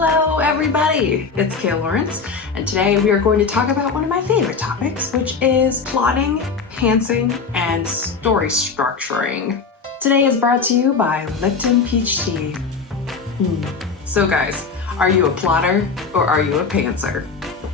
Hello everybody, it's Kale and today we are going to talk about one of my favorite topics, which is plotting, pantsing, and story structuring. Today is brought to you by Lipton Peach Tea. So guys, are you a plotter or are you a pantser?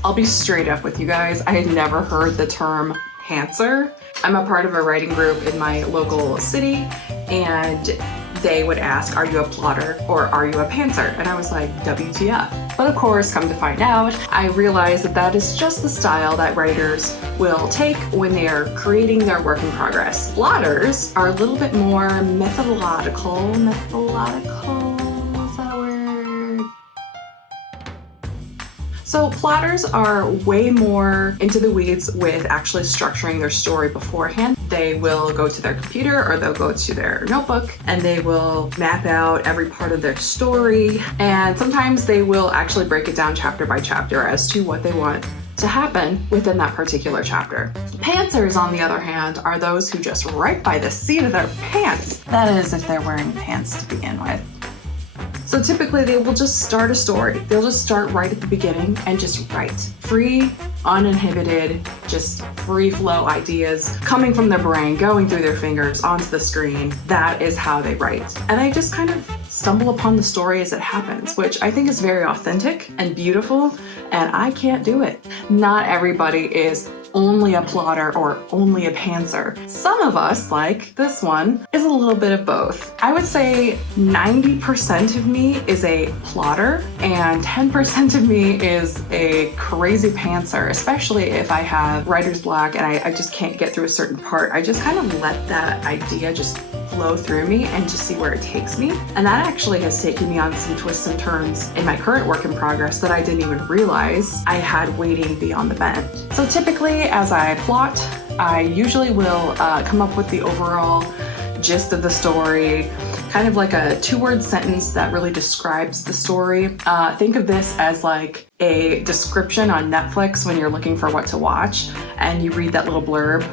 I'll be straight up with you guys, I had never heard the term pantser. I'm a part of a writing group in my local city, and they would ask, are you a plotter or are you a pantser? And I was like, WTF. But of course, come to find out, I realized that that is just the style that writers will take when they are creating their work in progress. Plotters are a little bit more methodological, is that a word? So plotters are way more into the weeds with actually structuring their story beforehand. They will go to their computer or they'll go to their notebook and they will map out every part of their story. And sometimes they will actually break it down chapter by chapter as to what they want to happen within that particular chapter. Pantsers, on the other hand, are those who just write by the seat of their pants. That is, if they're wearing pants to begin with. So typically they will just start a story. They'll just start right at the beginning and just write. Free, uninhibited, just free flow ideas coming from their brain, going through their fingers onto the screen. That is how they write. And they just kind of stumble upon the story as it happens, which I think is very authentic and beautiful, and I can't do it. Not everybody is only a plotter or only a pantser. Some of us, like this one, is a little bit of both. I would say 90% of me is a plotter and 10% of me is a crazy pantser, especially if I have writer's block and I just can't get through a certain part. I just kind of let that idea just flow through me and just see where it takes me. And that actually has taken me on some twists and turns in my current work in progress that I didn't even realize I had waiting beyond the bend. So typically as I plot, I usually will come up with the overall gist of the story, kind of like a 2-word sentence that really describes the story. Think of this as like a description on Netflix when you're looking for what to watch and you read that little blurb.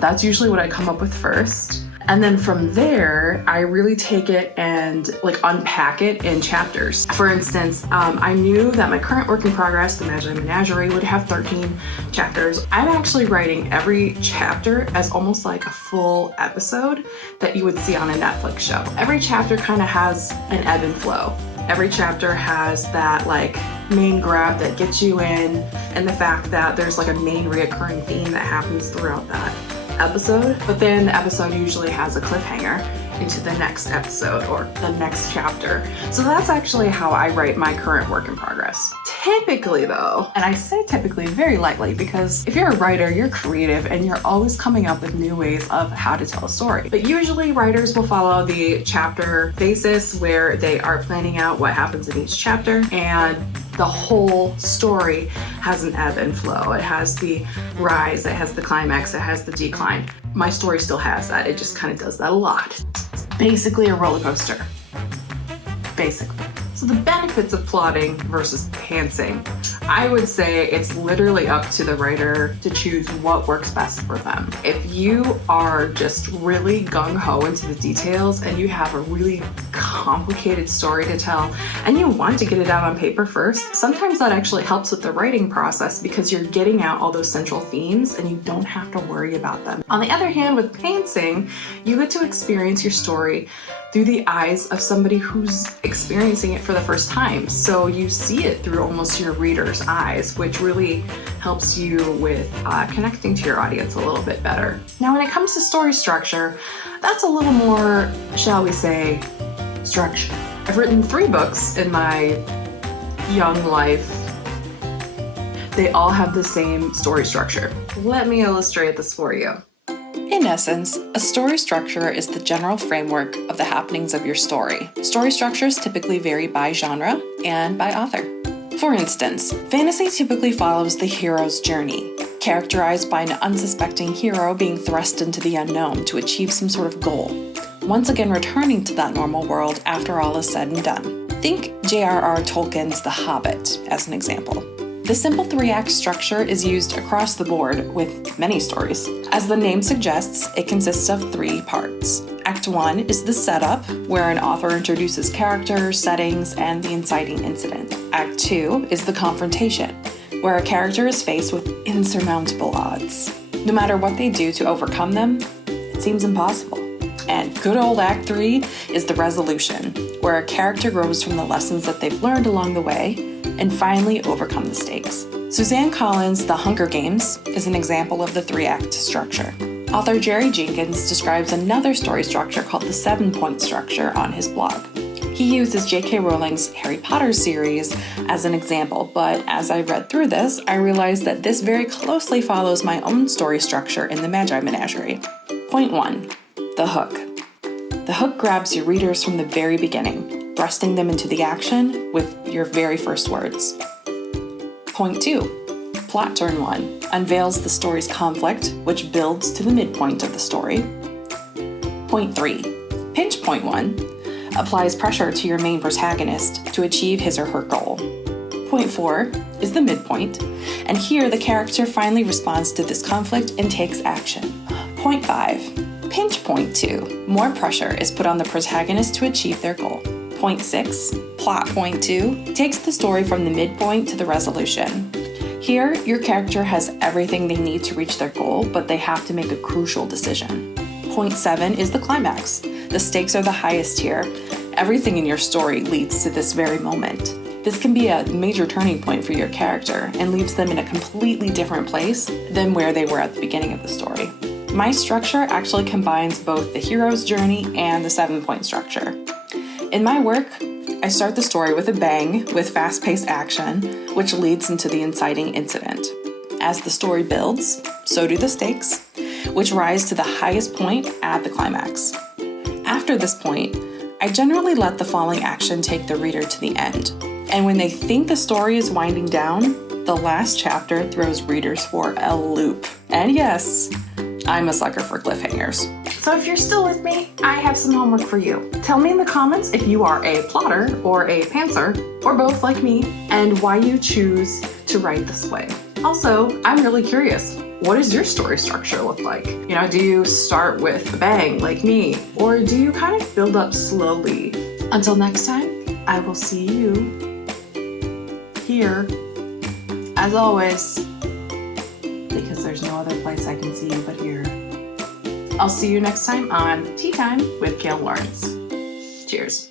That's usually what I come up with first. And then from there, I really take it and like unpack it in chapters. For instance, I knew that my current work in progress, The Magi Menagerie, would have 13 chapters. I'm actually writing every chapter as almost like a full episode that you would see on a Netflix show. Every chapter kind of has an ebb and flow. Every chapter has that like main grab that gets you in, and the fact that there's like a main reoccurring theme that happens throughout that episode, but then the episode usually has a cliffhanger into the next episode or the next chapter. So that's actually how I write my current work in progress. Typically though, and I say typically very lightly because if you're a writer, you're creative and you're always coming up with new ways of how to tell a story. But usually writers will follow the chapter basis where they are planning out what happens in each chapter, and the whole story has an ebb and flow. It has the rise, it has the climax, it has the decline. My story still has that. It just kind of does that a lot. It's basically a roller coaster. Basically. So the benefits of plotting versus pantsing, I would say it's literally up to the writer to choose what works best for them. If you are just really gung-ho into the details and you have a really complicated story to tell and you want to get it out on paper first, sometimes that actually helps with the writing process because you're getting out all those central themes and you don't have to worry about them. On the other hand, with pantsing, you get to experience your story through the eyes of somebody who's experiencing it for the first time. So you see it through almost your reader's eyes, which really helps you with connecting to your audience a little bit better. Now, when it comes to story structure, that's a little more, shall we say, structure. I've written 3 books in my young life. They all have the same story structure. Let me illustrate this for you. In essence, a story structure is the general framework of the happenings of your story. Story structures typically vary by genre and by author. For instance, fantasy typically follows the hero's journey, characterized by an unsuspecting hero being thrust into the unknown to achieve some sort of goal, once again returning to that normal world after all is said and done. Think J.R.R. Tolkien's The Hobbit as an example. The simple 3-act structure is used across the board with many stories. As the name suggests, it consists of 3 parts. Act 1 is the setup, where an author introduces characters, settings, and the inciting incident. Act 2 is the confrontation, where a character is faced with insurmountable odds. No matter what they do to overcome them, it seems impossible. And good old Act 3 is the resolution, where a character grows from the lessons that they've learned along the way and finally overcome the stakes. Suzanne Collins' The Hunger Games is an example of the 3-act structure. Author Jerry Jenkins describes another story structure called the 7-point structure on his blog. He uses J.K. Rowling's Harry Potter series as an example, but as I read through this, I realized that this very closely follows my own story structure in the Magi Menagerie. Point 1. The hook. The hook grabs your readers from the very beginning, thrusting them into the action with your very first words. Point 2. Plot turn 1 unveils the story's conflict, which builds to the midpoint of the story. Point 3. Pinch point 1 applies pressure to your main protagonist to achieve his or her goal. Point 4 is the midpoint, and here the character finally responds to this conflict and takes action. Point 5. Pinch point 2. More pressure is put on the protagonist to achieve their goal. Point 6. Plot point 2 takes the story from the midpoint to the resolution. Here, your character has everything they need to reach their goal, but they have to make a crucial decision. Point 7 is the climax. The stakes are the highest here. Everything in your story leads to this very moment. This can be a major turning point for your character and leaves them in a completely different place than where they were at the beginning of the story. My structure actually combines both the hero's journey and the 7-point structure. In my work, I start the story with a bang with fast-paced action, which leads into the inciting incident. As the story builds, so do the stakes, which rise to the highest point at the climax. After this point, I generally let the falling action take the reader to the end. And when they think the story is winding down, the last chapter throws readers for a loop. And yes, I'm a sucker for cliffhangers. So if you're still with me, I have some homework for you. Tell me in the comments if you are a plotter or a pantser, or both like me, and why you choose to write this way. Also, I'm really curious. What does your story structure look like? Do you start with a bang like me, or do you kind of build up slowly? Until next time, I will see you here, as always, because there's no other place I can see you but here. I'll see you next time on Tea Time with Kale Lawrence. Cheers.